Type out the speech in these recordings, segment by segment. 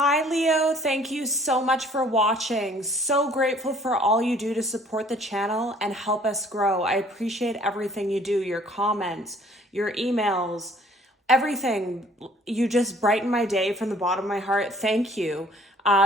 Hi, Leo. Thank you so much for watching. So grateful for all you do to support the channel and help us grow. I appreciate everything you do, your comments, your emails, everything. You just brighten my day from the bottom of my heart. Thank you.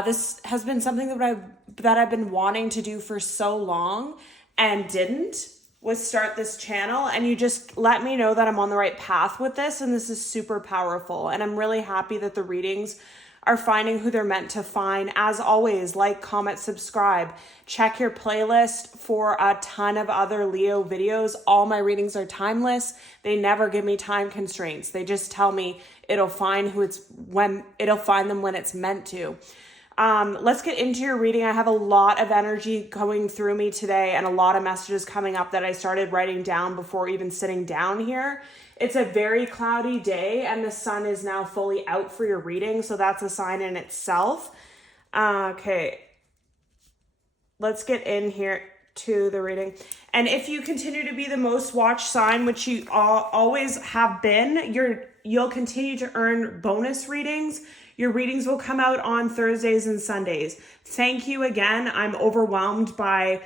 This has been something that I've been wanting to do for so long and didn't, was start this channel, and you just let me know that I'm on the right path with this, and this is super powerful. And I'm really happy that the readings are finding who they're meant to find. As always, like, comment, subscribe. Check your playlist for a ton of other Leo videos. All my readings are timeless. They never give me time constraints. They just tell me it'll find them when it's meant to. Let's get into your reading. I have a lot of energy going through me today and a lot of messages coming up that I started writing down before even sitting down here. It's a very cloudy day and the sun is now fully out for your reading, so that's a sign in itself. Okay, let's get in here to the reading. And if you continue to be the most watched sign, which you always have been, you'll continue to earn bonus readings. Your readings will come out on Thursdays and Sundays. Thank you again. I'm overwhelmed by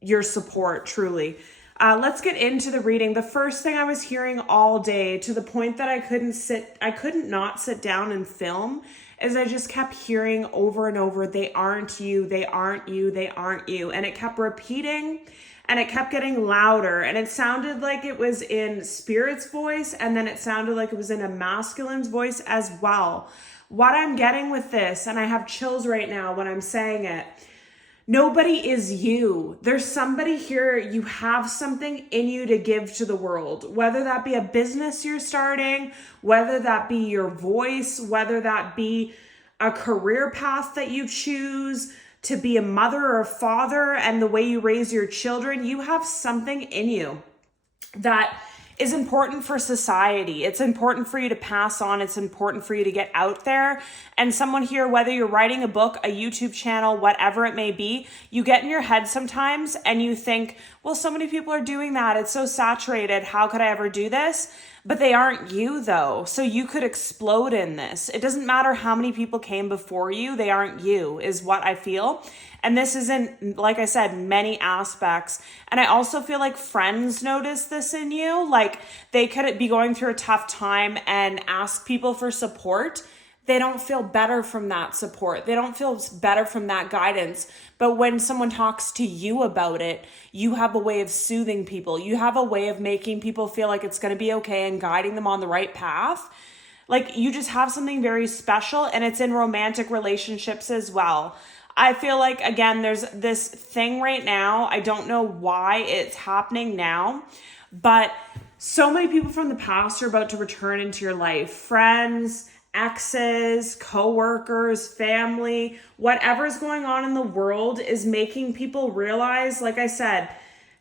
your support, truly. Let's get into the reading. The first thing I was hearing all day, to the point that I couldn't not sit down and film, is I just kept hearing over and over, they aren't you, they aren't you, they aren't you. And it kept repeating and it kept getting louder, and it sounded like it was in Spirit's voice, and then it sounded like it was in a masculine's voice as well. What I'm getting with this, and I have chills right now when I'm saying it, nobody is you. There's somebody here, you have something in you to give to the world, whether that be a business you're starting, whether that be your voice, whether that be a career path that you choose, to be a mother or a father, and the way you raise your children. You have something in you that is important for society. It's important for you to pass on. It's important for you to get out there. And someone here, whether you're writing a book, a YouTube channel, whatever it may be, you get in your head sometimes and you think, well, so many people are doing that. It's so saturated. How could I ever do this? But they aren't you, though. So you could explode in this. It doesn't matter how many people came before you. They aren't you, is what I feel. And this is in, like I said, many aspects. And I also feel like friends notice this in you. Like, they could be going through a tough time and ask people for support. They don't feel better from that support. They don't feel better from that guidance. But when someone talks to you about it, you have a way of soothing people. You have a way of making people feel like it's going to be okay and guiding them on the right path. Like, you just have something very special, and it's in romantic relationships as well. I feel like, again, there's this thing right now. I don't know why it's happening now, but so many people from the past are about to return into your life. Friends, exes, co-workers, family, whatever's going on in the world is making people realize, like I said,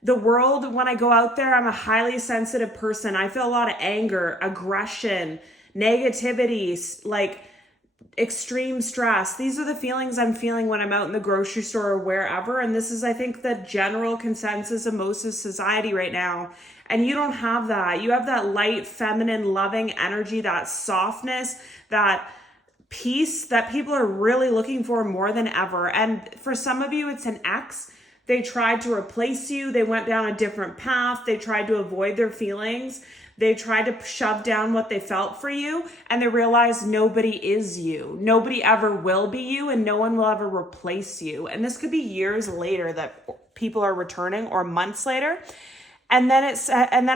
the world, when I go out there, I'm a highly sensitive person. I feel a lot of anger, aggression, negativity, like extreme stress. These are the feelings I'm feeling when I'm out in the grocery store or wherever. And this is, I think, the general consensus of most of society right now. And you don't have that. You have that light, feminine, loving energy, that softness, that peace that people are really looking for more than ever. And for some of you, it's an ex. They tried to replace you. They went down a different path. They tried to avoid their feelings. They tried to shove down what they felt for you, and they realized nobody is you. Nobody ever will be you, and no one will ever replace you. And this could be years later that people are returning, or months later. And then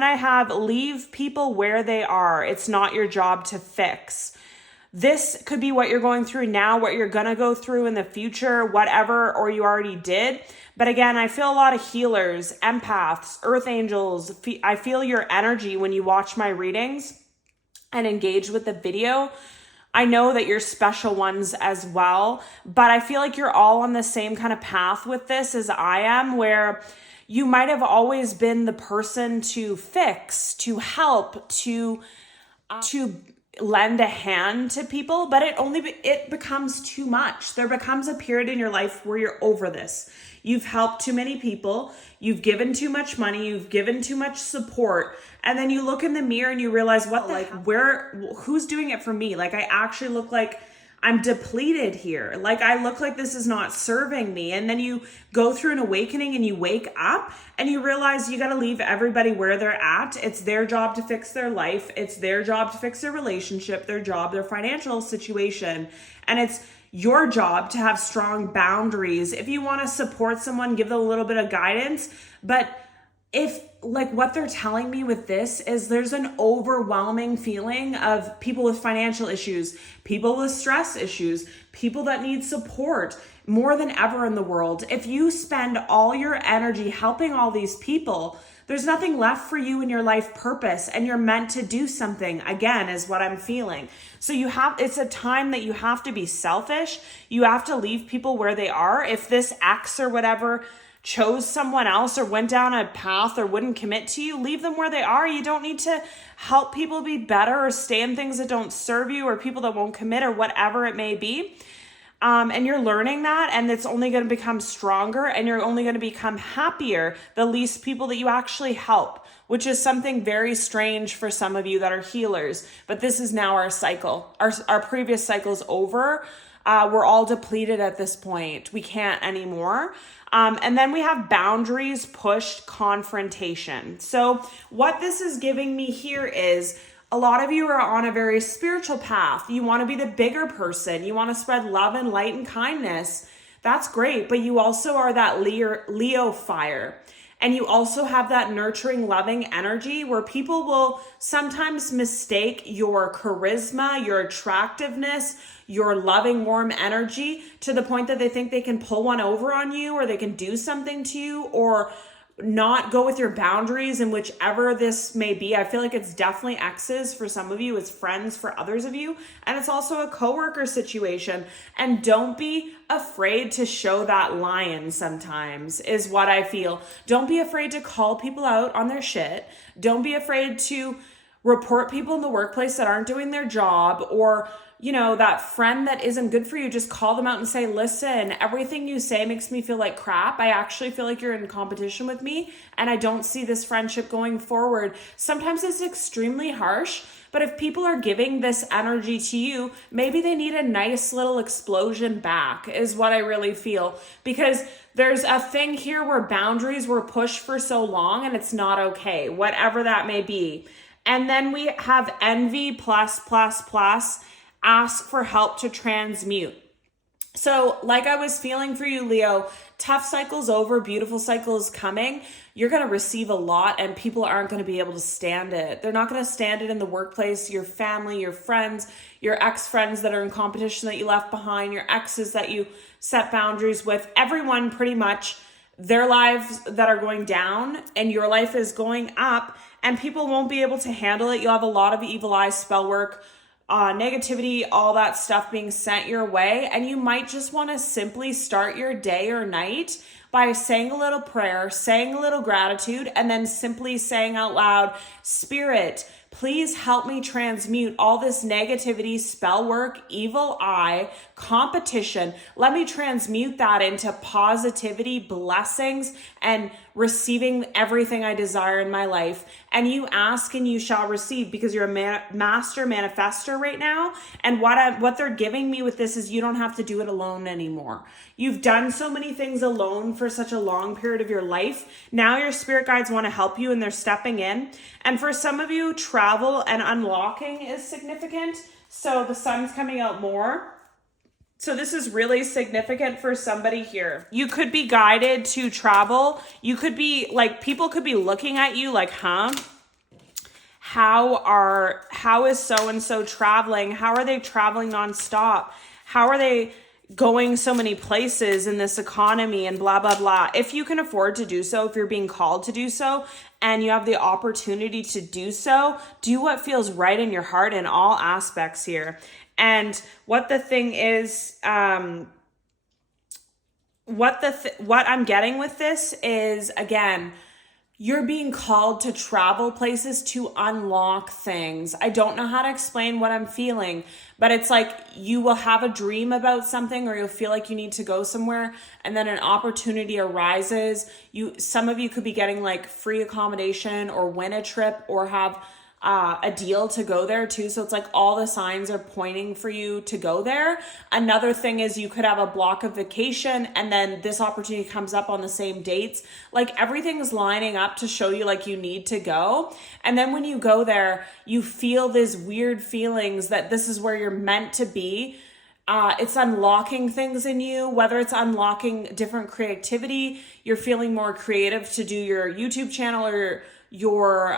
I have leave people where they are. It's not your job to fix. This could be what you're going through now, what you're going to go through in the future, whatever, or you already did. But again, I feel a lot of healers, empaths, earth angels. I feel your energy when you watch my readings and engage with the video. I know that you're special ones as well, but I feel like you're all on the same kind of path with this as I am, where you might have always been the person to fix, to help, to lend a hand to people, but it becomes too much. There becomes a period in your life where you're over this. You've helped too many people, you've given too much money, you've given too much support, and then you look in the mirror and you realize, who's doing it for me? Like, I actually look like I'm depleted here. Like, I look like this is not serving me. And then you go through an awakening and you wake up and you realize you got to leave everybody where they're at. It's their job to fix their life. It's their job to fix their relationship, their job, their financial situation. And it's your job to have strong boundaries. If you want to support someone, give them a little bit of guidance. But if, like, what they're telling me with this is there's an overwhelming feeling of people with financial issues, people with stress issues, people that need support more than ever in the world. If you spend all your energy helping all these people, there's nothing left for you in your life purpose, and you're meant to do something, again, is what I'm feeling. So it's a time that you have to be selfish. You have to leave people where they are. If this ex or whatever chose someone else or went down a path or wouldn't commit to you, leave them where they are. You don't need to help people be better or stay in things that don't serve you or people that won't commit or whatever it may be. And you're learning that, and it's only going to become stronger, and you're only going to become happier the least people that you actually help, which is something very strange for some of you that are healers. But this is now our cycle. Our previous cycle's over. We're all depleted at this point. We can't anymore. And then we have boundaries pushed, confrontation. So what this is giving me here is a lot of you are on a very spiritual path. You want to be the bigger person. You want to spread love and light and kindness. That's great. But you also are that Leo fire. And you also have that nurturing, loving energy where people will sometimes mistake your charisma, your attractiveness, your loving, warm energy to the point that they think they can pull one over on you, or they can do something to you, or not go with your boundaries, and whichever this may be. I feel like it's definitely exes for some of you, it's friends for others of you, and it's also a coworker situation. And don't be afraid to show that lion sometimes, is what I feel. Don't be afraid to call people out on their shit. Don't be afraid to report people in the workplace that aren't doing their job, or that friend that isn't good for you. Just call them out and say, listen, everything you say makes me feel like crap. I actually feel like you're in competition with me, and I don't see this friendship going forward. Sometimes it's extremely harsh, but if people are giving this energy to you, maybe they need a nice little explosion back, is what I really feel. Because there's a thing here where boundaries were pushed for so long, and it's not okay, whatever that may be. And then we have envy plus. Ask for help to transmute. So like I was feeling for you, Leo, tough cycle's over, beautiful cycle is coming. You're going to receive a lot, and people aren't going to be able to stand it. They're not going to stand it in the workplace, your family, your friends, your ex-friends that are in competition that you left behind, your exes that you set boundaries with, everyone pretty much, their lives that are going down and your life is going up, and people won't be able to handle it. You'll have a lot of evil eye spell work, negativity, all that stuff being sent your way. And you might just want to simply start your day or night by saying a little prayer, saying a little gratitude, and then simply saying out loud, Spirit, please help me transmute all this negativity, spell work, evil eye, competition. Let me transmute that into positivity, blessings, and receiving everything I desire in my life. And you ask and you shall receive, because you're a master manifester right now. And what they're giving me with this is you don't have to do it alone anymore. You've done so many things alone for such a long period of your life. Now your spirit guides want to help you, and they're stepping in. And for some of you, travel and unlocking is significant. So the sun's coming out more. So this is really significant for somebody here. You could be guided to travel. You could be like, people could be looking at you like, huh? How is so-and-so traveling? How are they traveling nonstop? How are they going so many places in this economy and blah, blah, blah? If you can afford to do so, if you're being called to do so, and you have the opportunity to do so, do what feels right in your heart in all aspects here. And what the thing is, what I'm getting with this is, again, you're being called to travel places to unlock things. I don't know how to explain what I'm feeling, but it's like you will have a dream about something, or you'll feel like you need to go somewhere, and then an opportunity arises. Some of you could be getting like free accommodation or win a trip or have a deal to go there too. So it's like all the signs are pointing for you to go there. Another thing is you could have a block of vacation and then this opportunity comes up on the same dates. Like everything's lining up to show you like you need to go. And then when you go there, you feel these weird feelings that this is where you're meant to be. It's unlocking things in you, whether it's unlocking different creativity, you're feeling more creative to do your YouTube channel or your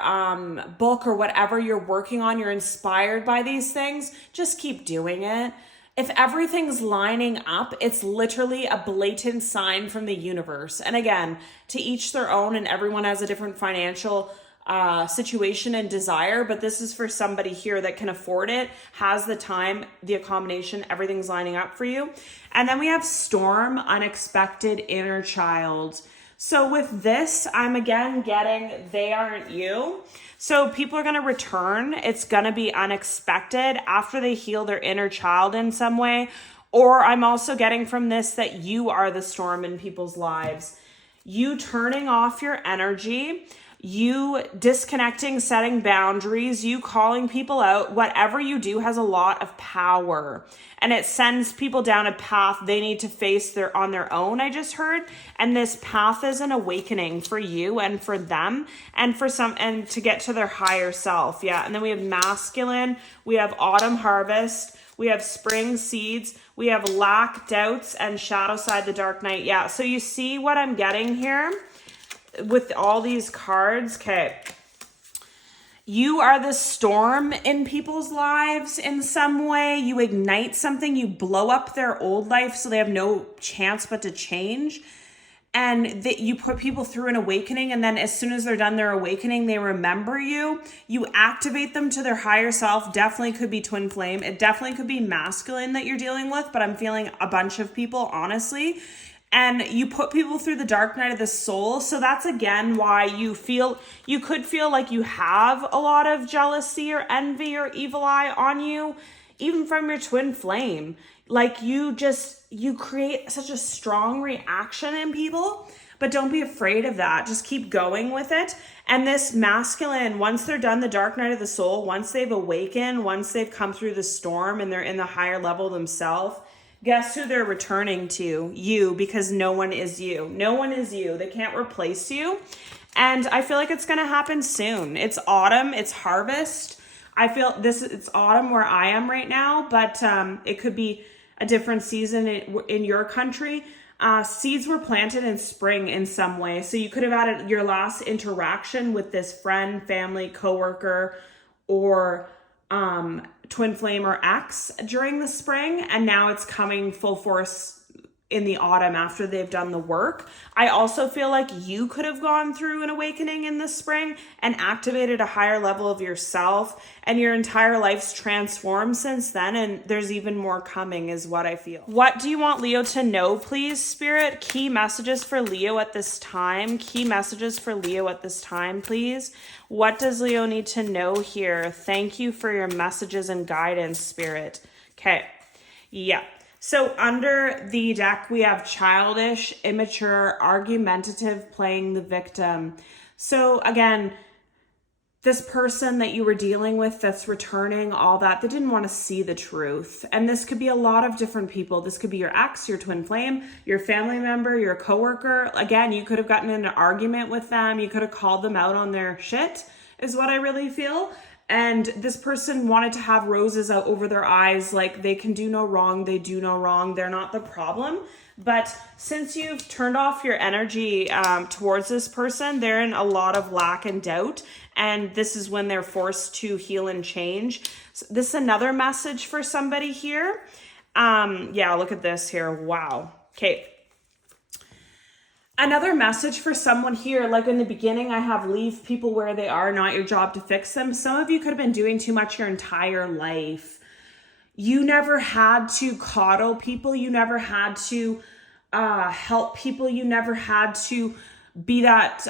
book or whatever you're working on, you're inspired by these things, just keep doing it. If everything's lining up, it's literally a blatant sign from the universe. And again, to each their own, and everyone has a different financial situation and desire, but this is for somebody here that can afford it, has the time, the accommodation, everything's lining up for you. And then we have storm, unexpected, inner child. So with this, I'm again getting they aren't you. So people are going to return. It's going to be unexpected after they heal their inner child in some way. Or I'm also getting from this that you are the storm in people's lives. You turning off your energy, you disconnecting, setting boundaries, you calling people out, whatever you do has a lot of power. And it sends people down a path they need to face on their own, I just heard. And this path is an awakening for you and for them and for some, and to get to their higher self. Yeah. And then we have masculine, we have autumn harvest, we have spring seeds, we have lack, doubts, and shadow side, the dark night. Yeah. So you see what I'm getting here with all these cards. Okay. You are the storm in people's lives in some way. You ignite something, you blow up their old life so they have no chance but to change. And that you put people through an awakening, and then as soon as they're done their awakening, they remember you. You activate them to their higher self. Definitely could be twin flame. It definitely could be masculine that you're dealing with, but I'm feeling a bunch of people, honestly. And you put people through the dark night of the soul. So that's again why you could feel like you have a lot of jealousy or envy or evil eye on you, even from your twin flame. Like you create such a strong reaction in people, but don't be afraid of that. Just keep going with it. And this masculine, once they're done the dark night of the soul, once they've awakened, once they've come through the storm and they're in the higher level themselves, guess who they're returning to? You, because no one is you. No one is you. They can't replace you. And I feel like it's going to happen soon. It's autumn. It's harvest. I feel it's autumn where I am right now, but it could be a different season in your country. Seeds were planted in spring in some way. So you could have had your last interaction with this friend, family, coworker, or twin flame or ex during the spring, and now it's coming full force in the autumn after they've done the work. I also feel like you could have gone through an awakening in the spring and activated a higher level of yourself, and your entire life's transformed since then, and there's even more coming is what I feel. What do you want Leo to know, please, Spirit? Key messages for Leo at this time. Key messages for Leo at this time, please. What does Leo need to know here? Thank you for your messages and guidance, Spirit. Okay. Yeah. So under the deck, we have childish, immature, argumentative, playing the victim. So again, this person that you were dealing with that's returning, all that, they didn't want to see the truth. And this could be a lot of different people. This could be your ex, your twin flame, your family member, your coworker. Again, you could have gotten in an argument with them. You could have called them out on their shit, is what I really feel. And this person wanted to have roses out over their eyes, like they can do no wrong, they do no wrong, they're not the problem. But since you've turned off your energy towards this person, they're in a lot of lack and doubt. And this is when they're forced to heal and change. So this is another message for somebody here. Yeah, look at this here. Wow. Okay. Another message for someone here, like in the beginning, I have leave people where they are, not your job to fix them. Some of you could have been doing too much your entire life. You never had to coddle people. You never had to help people. You never had to be that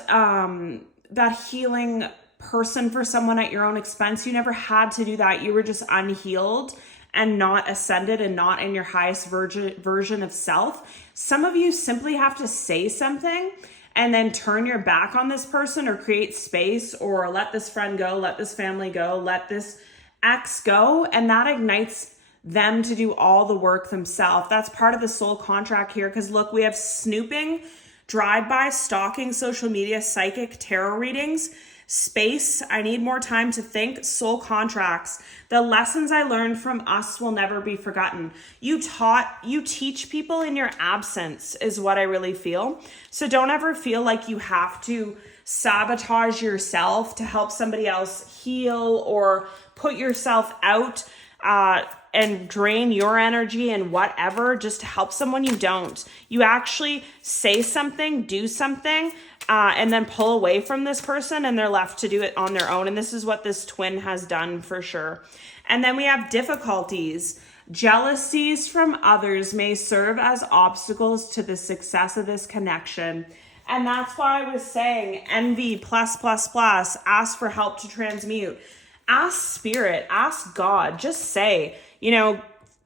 healing person for someone at your own expense. You never had to do that. You were just unhealed and not ascended and not in your highest version of self. Some of you simply have to say something and then turn your back on this person or create space or let this friend go, let this family go, let this ex go, and that ignites them to do all the work themselves. That's part of the soul contract here, because look, we have snooping, drive-by, stalking, social media, psychic, tarot readings, space, I need more time to think, soul contracts. The lessons I learned from us will never be forgotten. You teach people in your absence is what I really feel. So don't ever feel like you have to sabotage yourself to help somebody else heal or put yourself out and drain your energy and whatever just to help someone. You don't. You actually say something, do something, and then pull away from this person, and they're left to do it on their own. And this is what this twin has done for sure. And then we have difficulties. Jealousies from others may serve as obstacles to the success of this connection. And that's why I was saying envy, ask for help to transmute. Ask spirit, ask God, just say,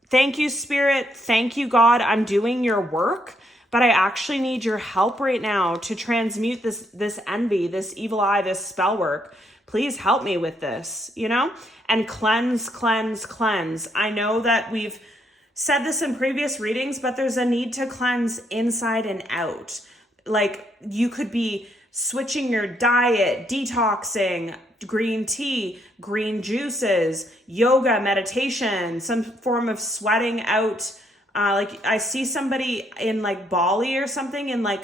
thank you, spirit. Thank you, God. I'm doing your work, but I actually need your help right now to transmute this envy, this evil eye, this spell work. Please help me with this, and cleanse. I know that we've said this in previous readings, but there's a need to cleanse inside and out. Like you could be switching your diet, detoxing, green tea, green juices, yoga, meditation, some form of sweating out. Like I see somebody in like Bali or something in like,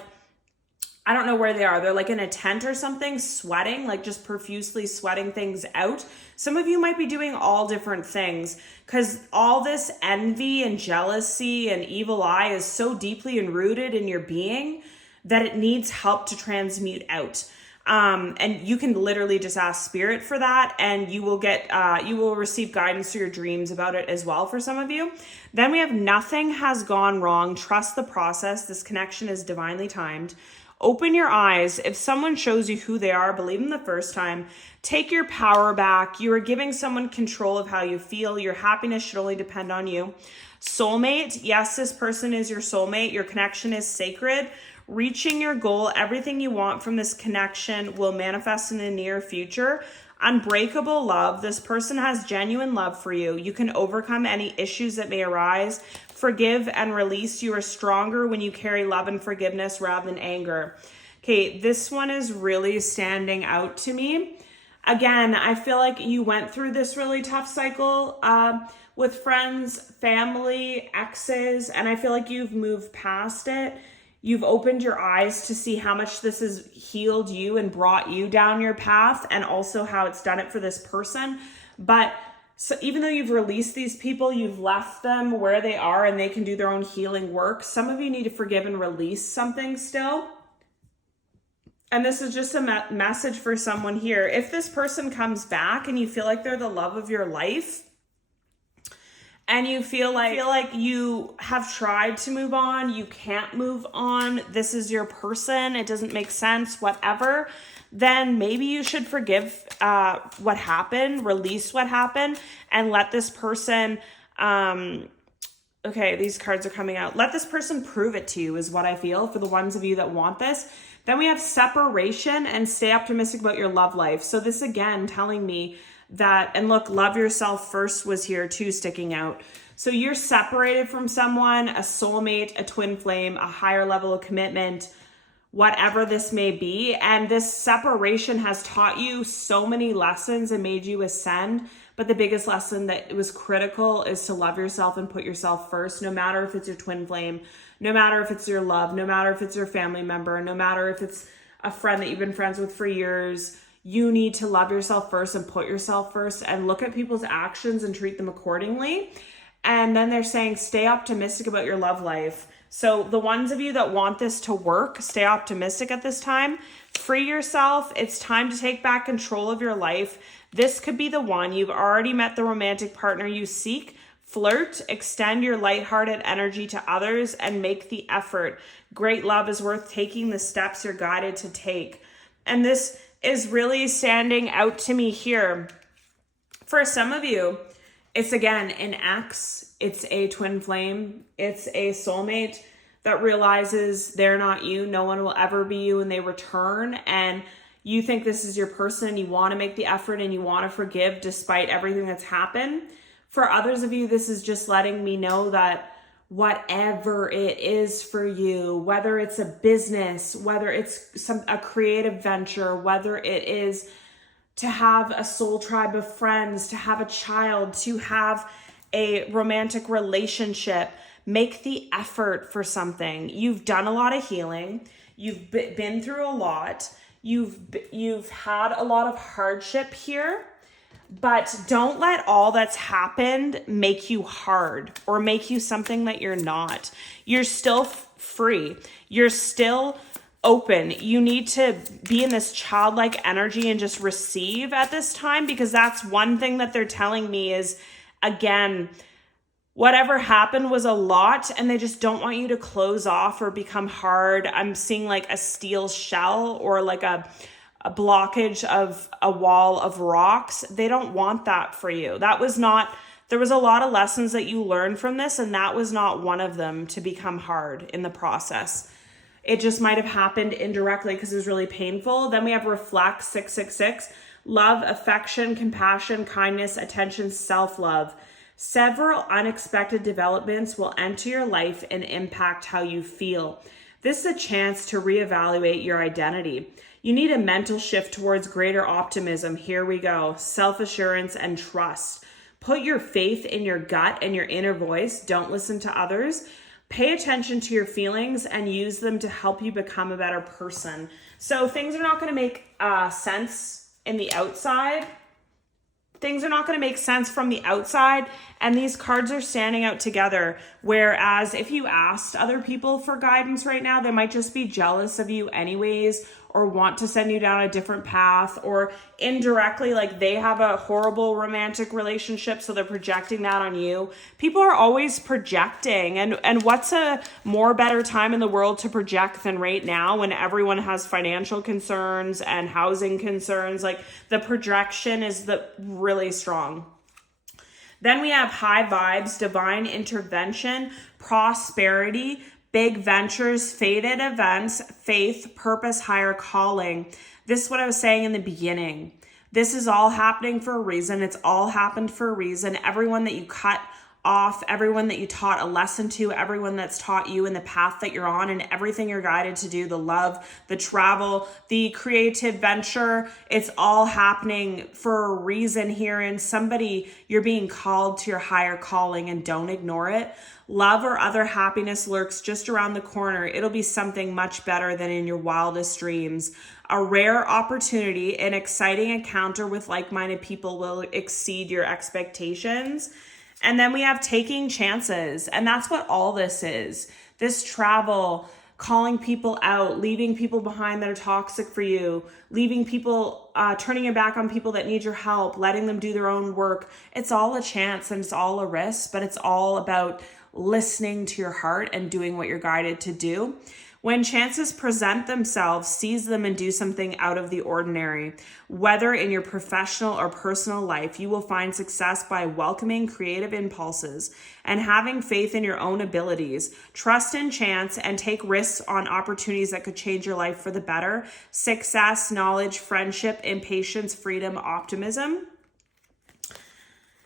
I don't know where they are. They're like in a tent or something, sweating, like just profusely sweating things out. Some of you might be doing all different things because all this envy and jealousy and evil eye is so deeply rooted in your being that it needs help to transmute out. And you can literally just ask spirit for that, and you will receive guidance through your dreams about it as well for some of you. Then we have nothing has gone wrong. Trust the process. This connection is divinely timed. Open your eyes. If someone shows you who they are, believe them the first time. Take your power back. You are giving someone control of how you feel. Your happiness should only depend on you. Soulmate. Yes, this person is your soulmate. Your connection is sacred. Reaching your goal, everything you want from this connection will manifest in the near future. Unbreakable love. This person has genuine love for you. You can overcome any issues that may arise. Forgive and release. You are stronger when you carry love and forgiveness rather than anger. Okay, this one is really standing out to me. Again, I feel like you went through this really tough cycle with friends, family, exes, and I feel like you've moved past it. You've opened your eyes to see how much this has healed you and brought you down your path, and also how it's done it for this person. But so even though you've released these people, you've left them where they are and they can do their own healing work. Some of you need to forgive and release something still. And this is just a message for someone here. If this person comes back and you feel like they're the love of your life, and you feel like you have tried to move on, you can't move on, this is your person, it doesn't make sense, whatever, then maybe you should forgive what happened, release what happened, and let this person, okay, these cards are coming out. Let this person prove it to you is what I feel for the ones of you that want this. Then we have separation and stay optimistic about your love life. So this again telling me that, and look, love yourself first was here too, sticking out. So you're separated from someone, a soulmate, a twin flame, a higher level of commitment, whatever this may be. And this separation has taught you so many lessons and made you ascend. But the biggest lesson that was critical is to love yourself and put yourself first, no matter if it's your twin flame, no matter if it's your love, no matter if it's your family member, no matter if it's a friend that you've been friends with for years. You need to love yourself first and put yourself first and look at people's actions and treat them accordingly. And then they're saying, stay optimistic about your love life. So the ones of you that want this to work, stay optimistic at this time. Free yourself. It's time to take back control of your life. This could be the one. You've already met the romantic partner you seek. Flirt, extend your lighthearted energy to others, and make the effort. Great love is worth taking the steps you're guided to take. And this is really standing out to me here. For some of you, it's again an ex, it's a twin flame, it's a soulmate. that realizes they're not you, no one will ever be you, and they return, and you think this is your person and you want to make the effort and you want to forgive despite everything that's happened. For others of you, this is just letting me know that whatever it is for you, whether it's a business, whether it's a creative venture, whether it is to have a soul tribe of friends, to have a child, to have a romantic relationship, make the effort for something. You've done a lot of healing. You've been through a lot. You've had a lot of hardship here, but don't let all that's happened make you hard or make you something that you're not. You're still free. You're still open. You need to be in this childlike energy and just receive at this time, because that's one thing that they're telling me is, again, whatever happened was a lot and they just don't want you to close off or become hard. I'm seeing like a steel shell or like a blockage of a wall of rocks. They don't want that for you. There was a lot of lessons that you learned from this, and that was not one of them, to become hard in the process. It just might have happened indirectly because it was really painful. Then we have reflect, 666, love, affection, compassion, kindness, attention, self-love. Several unexpected developments will enter your life and impact how you feel. This is a chance to reevaluate your identity. You need a mental shift towards greater optimism. Here we go. Self-assurance and trust. Put your faith in your gut and your inner voice. Don't listen to others. Pay attention to your feelings and use them to help you become a better person. So things are not going to make sense in the outside. Things are not going to make sense from the outside, and these cards are standing out together. Whereas if you asked other people for guidance right now, they might just be jealous of you anyways, or want to send you down a different path, or indirectly, like they have a horrible romantic relationship, so they're projecting that on you. People are always projecting, and what's a more better time in the world to project than right now, when everyone has financial concerns and housing concerns? Like, the projection is really strong. Then we have high vibes, divine intervention, prosperity, big ventures, fated events, faith, purpose, higher calling. This is what I was saying in the beginning. This is all happening for a reason. It's all happened for a reason. Everyone that you cut off, everyone that you taught a lesson to, everyone that's taught you in the path that you're on, and everything you're guided to do, the love, the travel, the creative venture, it's all happening for a reason here. And you're being called to your higher calling, and don't ignore it. Love or other happiness lurks just around the corner. It'll be something much better than in your wildest dreams. A rare opportunity, an exciting encounter with like-minded people will exceed your expectations. And then we have taking chances. And that's what all this is. This travel, calling people out, leaving people behind that are toxic for you, leaving people, turning your back on people that need your help, letting them do their own work. It's all a chance and it's all a risk, but it's all about listening to your heart and doing what you're guided to do. When chances present themselves, seize them and do something out of the ordinary. Whether in your professional or personal life, you will find success by welcoming creative impulses and having faith in your own abilities. Trust in chance and take risks on opportunities that could change your life for the better. Success, knowledge, friendship, impatience, freedom, optimism.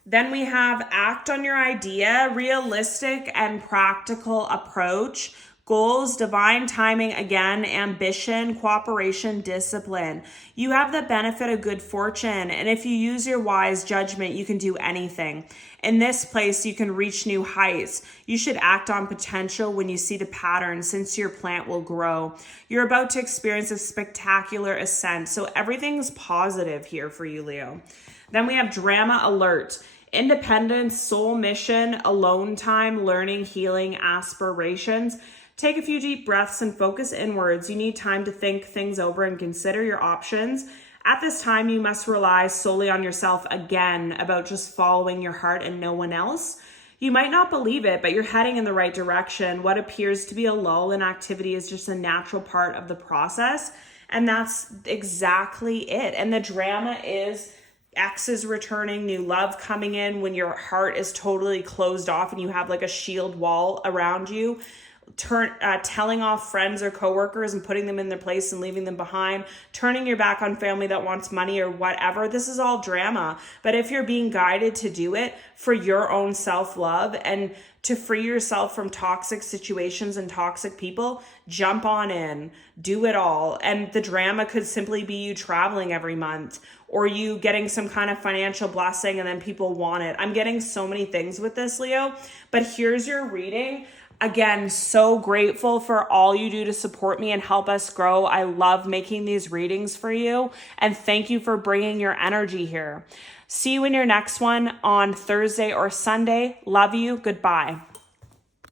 Then we have act on your idea, realistic and practical approach, goals, divine timing, again, ambition, cooperation, discipline. You have the benefit of good fortune, and if you use your wise judgment, you can do anything. In this place, you can reach new heights. You should act on potential when you see the pattern, since your plant will grow. You're about to experience a spectacular ascent, so everything's positive here for you, Leo. Then we have drama alert. Independence, soul mission, alone time, learning, healing, aspirations. Take a few deep breaths and focus inwards. You need time to think things over and consider your options. At this time, you must rely solely on yourself again, about just following your heart and no one else. You might not believe it, but you're heading in the right direction. What appears to be a lull in activity is just a natural part of the process. And that's exactly it. And the drama is exes returning, new love coming in when your heart is totally closed off and you have like a shield wall around you. telling off friends or coworkers and putting them in their place and leaving them behind, turning your back on family that wants money or whatever. This is all drama. But if you're being guided to do it for your own self-love and to free yourself from toxic situations and toxic people, jump on in, do it all. And the drama could simply be you traveling every month or you getting some kind of financial blessing and then people want it. I'm getting so many things with this, Leo, but here's your reading. Again, so grateful for all you do to support me and help us grow. I love making these readings for you. And thank you for bringing your energy here. See you in your next one on Thursday or Sunday. Love you. Goodbye.